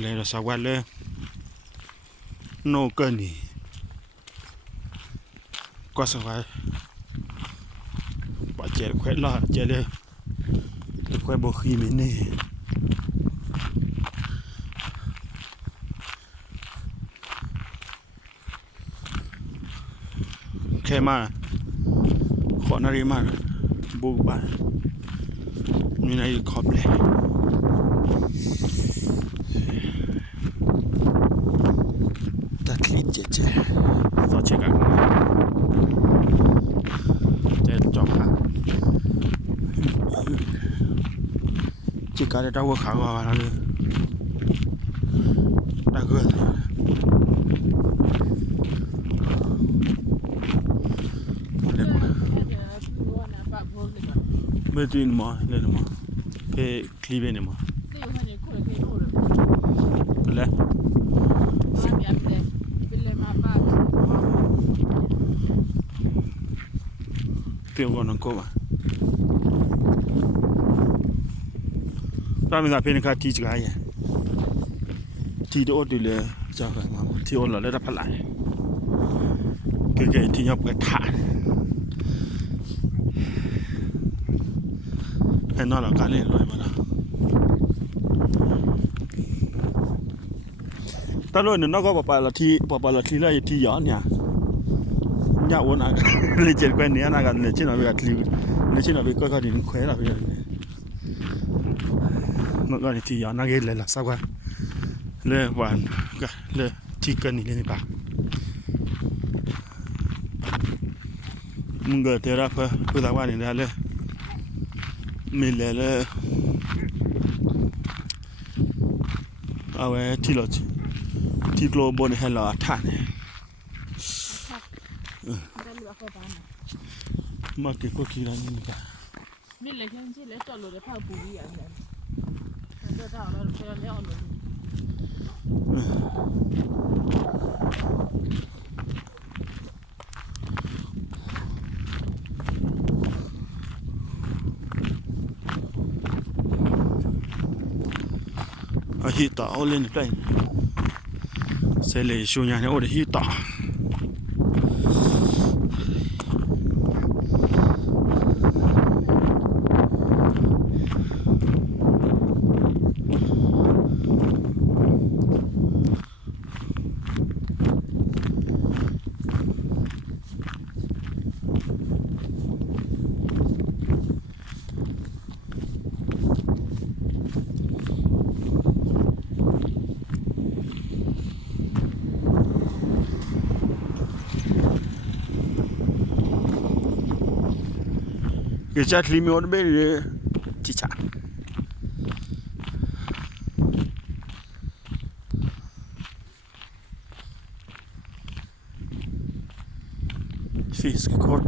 เลยเราสักวันเลยโนเกินนี่ก็สักวันปะเจ็ดแควละเจ็ดเลยแควบอกขี้มินี่แค่มาขอนาฬิมาบุกบ้านมีนายขอบเลยตัดลิ้นเจ๊ต่อเช็คกันเจ๊จบละจิกการจะว่าขาว่าอะไรน่าเกินไม่ตื่นมาเลยนะมาแค่คลิปเนี่ยมาแล้วเตรียมก่อนน้องโก้มาตอนนี้เราเป็นการที่จะไงที่โดดดีเลยจะไงมาที่โอนเราได้รับพลังเก๋ๆที่ยอบกระถางให้นอนหลับการเล่นลอยมาแล้วตอนนั้นน้องก็ปะละที่เลยที่ย้อนเนี่ยยาวนอ่ะเลยเจ็ดกว่านี้นะกันเลยที่เราไปคลิปเลยที่เราไปก็ดิ้นแขวนเราไปเลยน้องก็ที่ย้อนนักเก็ตเลยล่ะสักวันเลยวันก็เลยที่กันนี่เลยปะมึงเกิดเทราเพื่อสักวันนี่ได้เลยมีเลยเอาไว้ที่เราที่โกลบอลให้เราท่านมาเก็บก็กี่ร้านนี่กันมิเลยที่นี่เลยจอดรถได้พาปูดีอ่ะเนี่ยเดินทางเราเดินได้เอารถฮิตาเอาเล่นได้เสร็จเลยช่วงนี้โอ้ยฮิตาque já clima bem chicha fiskekort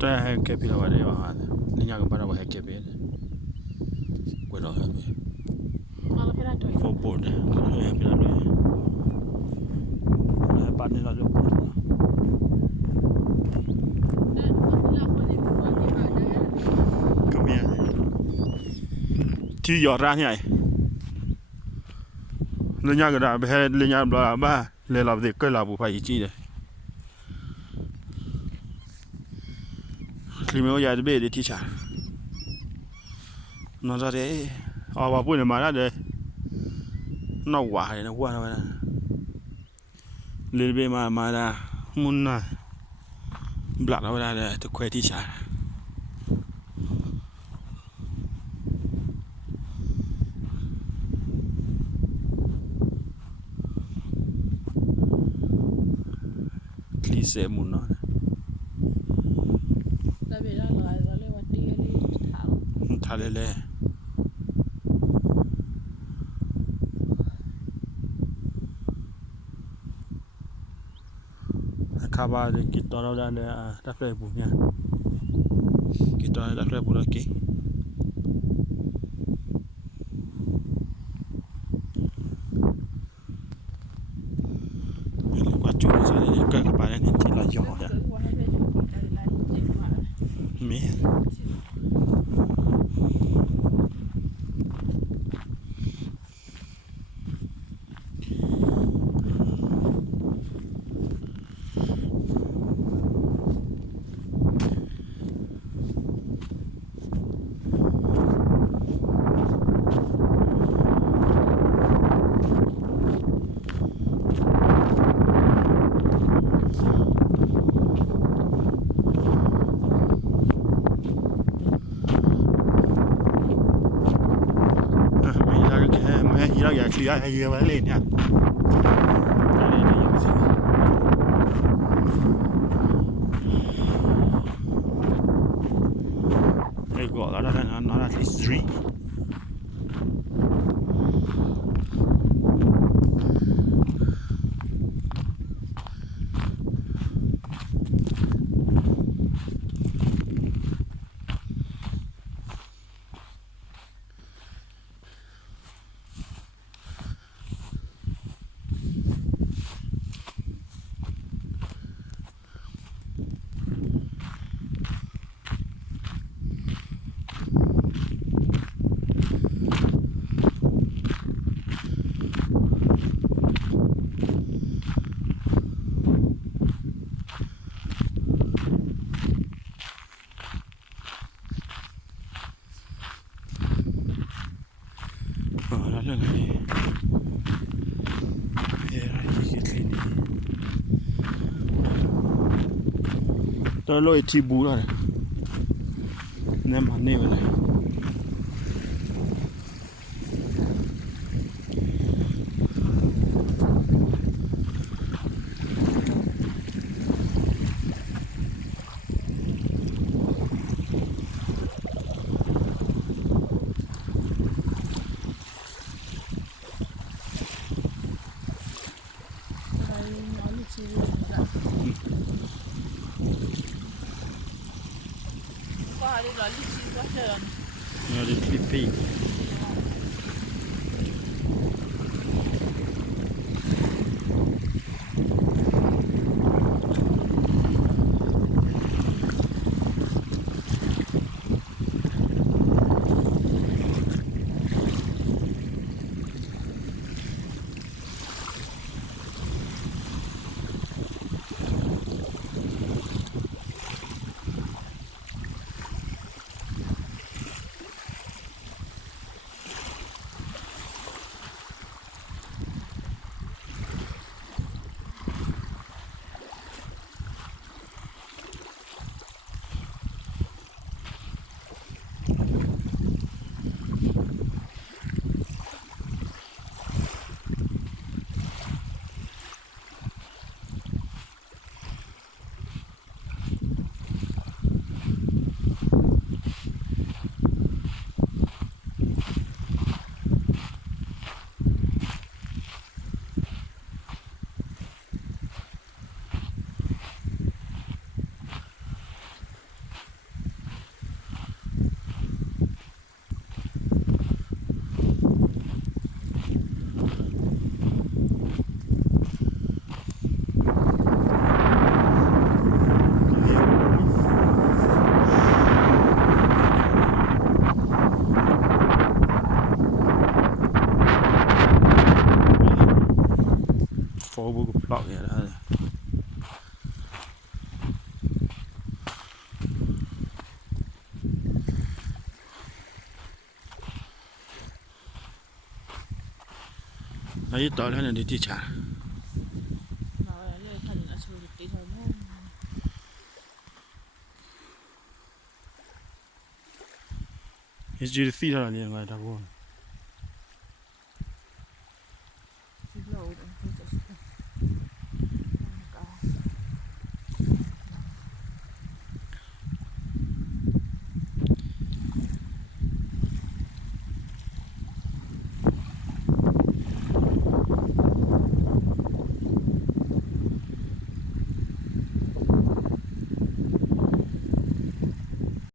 Tää kepillä vai ei vaan. Linjaako parava he kepillä. Kuinka on hyvä. Malla pidä toi. Forward. Kuinka on hyvä. Lähde pannilla loppuun. Kom igen. Ty gör det här. Linjaako där behöver linja bla bla. Lilla det kölla på i det. Clima ya de be de ticha. Nó ra đấy. Vào buổi mà ra đấy. Nó quả nó qua rồi. Lên be mà ra mun na. Black nó ra đấy, tôi quay ticha. Clise mun nó. Thalele kabar kita orang dah tak boleh punya kita dah boleh punya လည်းနေကြည့်လာရောတယ် 我还在说我家里来这块。 မင်းเราอยากซื้ออะไรเยอะไว้เลยเนี่ยไอ้ก่อนแล้วนั่นนั่นที่สตรีทแล้วเรื่องอะไรอะไรที่คลินิกตัวลอยที่บูแล้วเนี่ยมันนี่ไปเลย Ja, det är klippig. Bọc vậy đó. Đấy tối là đi trả. It's just feet on the end of the